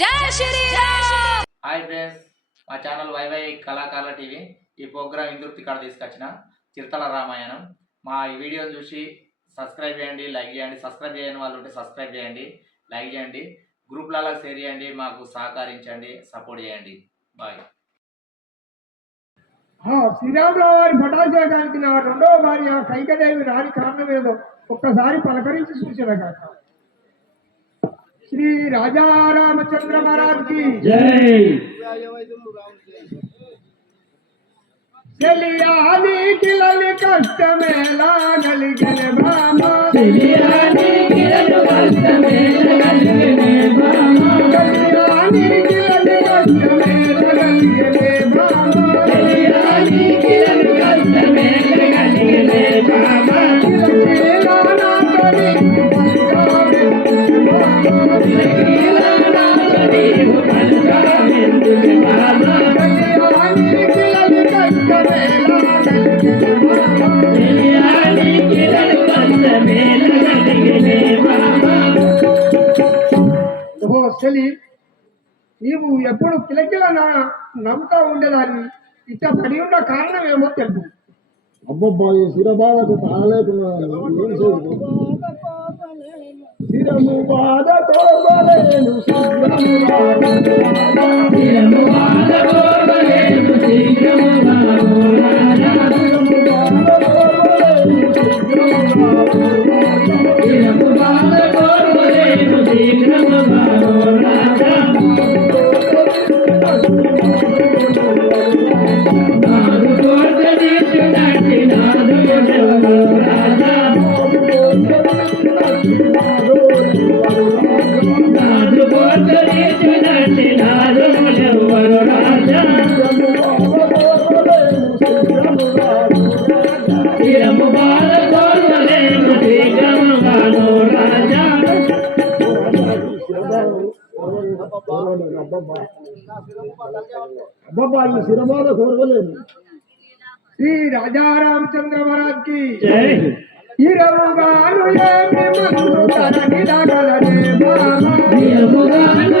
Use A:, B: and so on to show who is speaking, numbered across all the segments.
A: జై Sriram!
B: Hi friends మా channel YY కళాకారుల టీవీ. ఈ ప్రోగ్రామ్ ఇందుర్తి కాడ తీసుకొచ్చిన చిరుతల రామాయణం. మా ఈ వీడియోని చూసి సబ్స్క్రైబ్ చేయండి లైక్ చేయండి. సబ్స్క్రైబ్ చేయని వాళ్ళు ఉంటే సబ్స్క్రైబ్ చేయండి లైక్ చేయండి. గ్రూప్లలో షేర్ చేయండి మాకు సహకరించండి సపోర్ట్ చేయండి. బాయ్.
C: ఆ, శ్రీరామరావు వారి పటాభిషేకానికి నా రెండవ భార్య కైకదేవి రాని కారణం ఏదో ఒక్కసారి పలకరించి చూసిన కాక శ్రీ రాజారామచంద్ర మహారాజ్కి చెలియాని కిలని కష్టమేలా గలిగిన బామ చెలియాని చలి నీవు ఎప్పుడు కిలకిల నా- నవ్వుతా ఉండేదాన్ని. ఇట్లా పడి ఉన్న కారణం ఏమో తెలుపు.
D: అబ్బబ్బా ఈ శిరబాధకు తాళలేకున్నాను ఏం చేయదు శిరము బాధ తోడలేను అబ్బబ్బా ఈ శిరబాధ కోరవలేను
C: శ్రీ రాజారామచంద్ర మహారాజ్కి ఇరవుగాను ఏమి మందు తనని దాగలనే బామ. ఇరవుగాను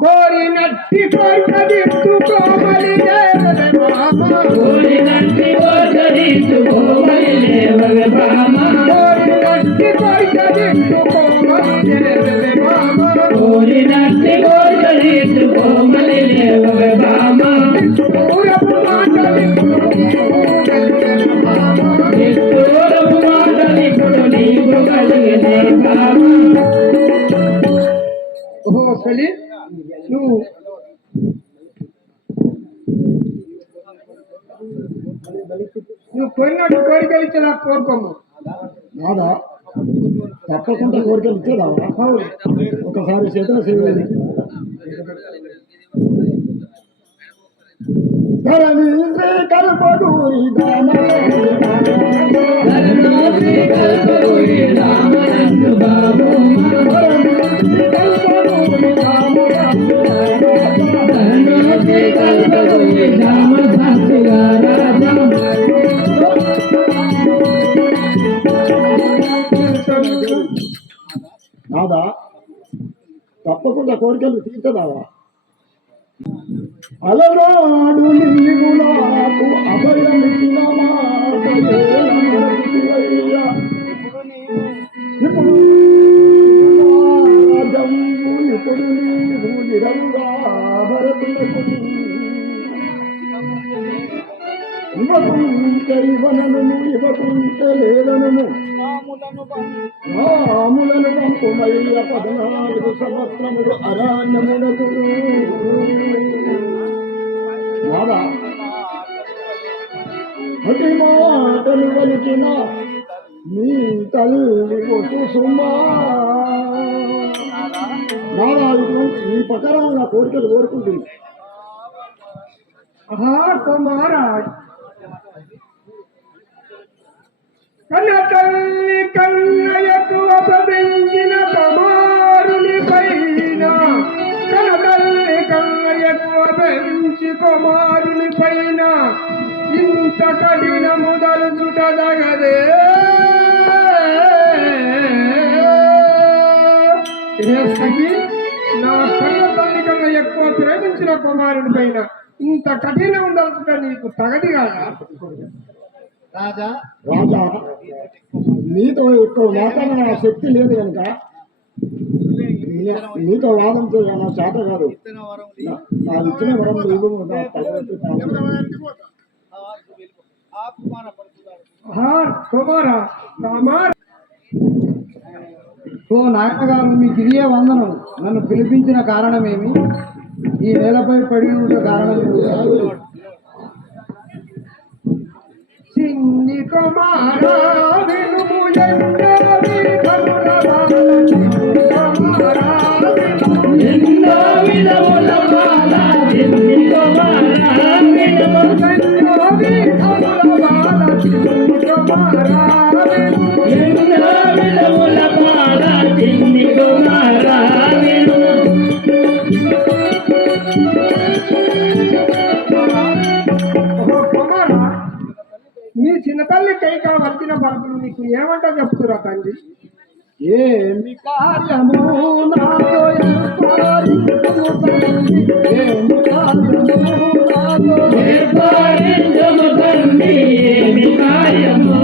C: కోరినట్టి కోరికదిద్దుకోమలి కోరినట్టి మామ. కోరినట్టి కోరికదిద్దుకోమలి కోరినట్టి మామ కోరినట్టు కోరికలు ఇచ్చేదా? కోరుకోము
D: నాదా తప్పకుండా కోరికలు ఒకసారి చేతుల సేవేది ధరణీంద్రే కోరికలు తీర్చదావా అలనాడు నీవు నాకు అభయమిచ్చిన రాములను పద్నాలుగు సంవత్సరములు అరణ్యమునకు రాదా మాటలు పలికిన మీ తల్లి ఒట్టు సుమా రాదా ఈ ప్రకారం నా కోరికలు కోరుకుంటుంది
C: ఆహా కుమారా కన్న తల్లి కన్నయకు కుమారుని పైన ఇంత కఠిన ముదలుచుటదగదే ఏ సఖి నా కన్న తల్లి కన్నా ఎక్కువ ప్రేమించిన కుమారుని పైన ఇంత కఠినం దలుచుట నీకు తగది కాదా?
D: రాజా రాజా నీతో ఎక్కువ మాట్లాడిన శక్తి లేదు కనుక నీతో వాదంతో నా చేత కాదు. నా- ఇచ్చిన వరం లేదు నా తలపెట్టి తాను.
C: ఆహా కుమారా రామా
E: ఓ నాయనగారు మీకు ఇదే వందనం. నన్ను పిలిపించిన కారణమేమి? ఈ నేలపై పడి ఉన్న కారణం?
C: చిన్ని కుమారా. మీ చిన్న తల్లి కైక వచ్చిన బతులు నీకు ఏమంటా చెప్తురా తండ్రి
E: ఏమి కార్యము నాతో ఏమి కార్యము నాతో
A: ఏమి కార్యము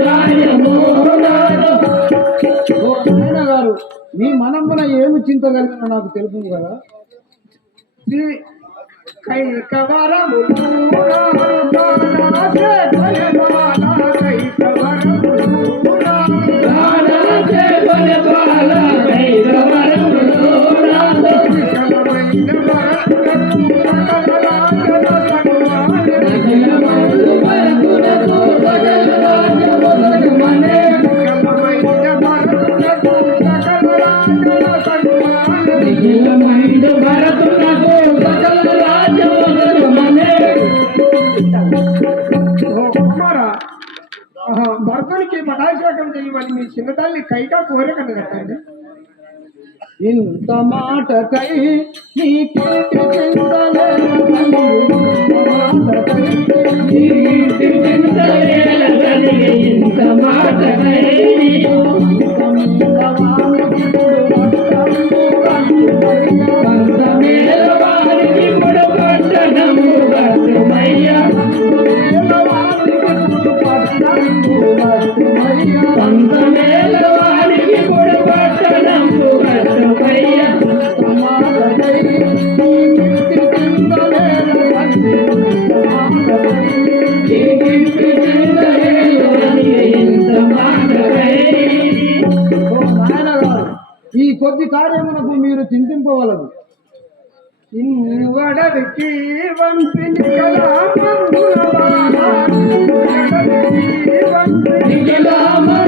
E: నాయన గారు మీ మనమ్మున ఏమి చింతగలిగిన నాకు తెలుపు కదా
C: శ్రీ కైకవరము కైకవరము
A: భర్తనికి
C: పటాభిషేకం చేయమని మీ చిన్న తల్లి కైగా కోరిక కట్టండి
E: ఇంత మాట కై చింతలేదు మాటకై
A: ఇంత మాట కై ఈ
E: కొద్ది కార్యమునకు మీరు చింతింపవలదు.
C: ఇన్వడవికి వంపిని వంపిని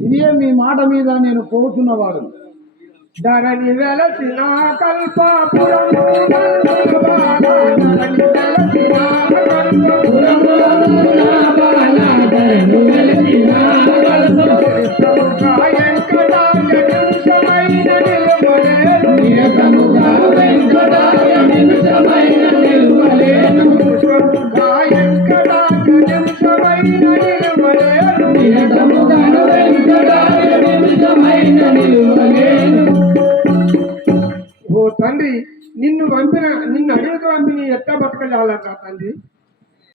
E: ఇదే మీ మాట మీద నేను కోరుతున్నవాడు
C: ధరణి వెలసిన నిన్ను పంపిన నిన్ను అడిగితే ఎట్లా బతకజాలంట తండ్రి?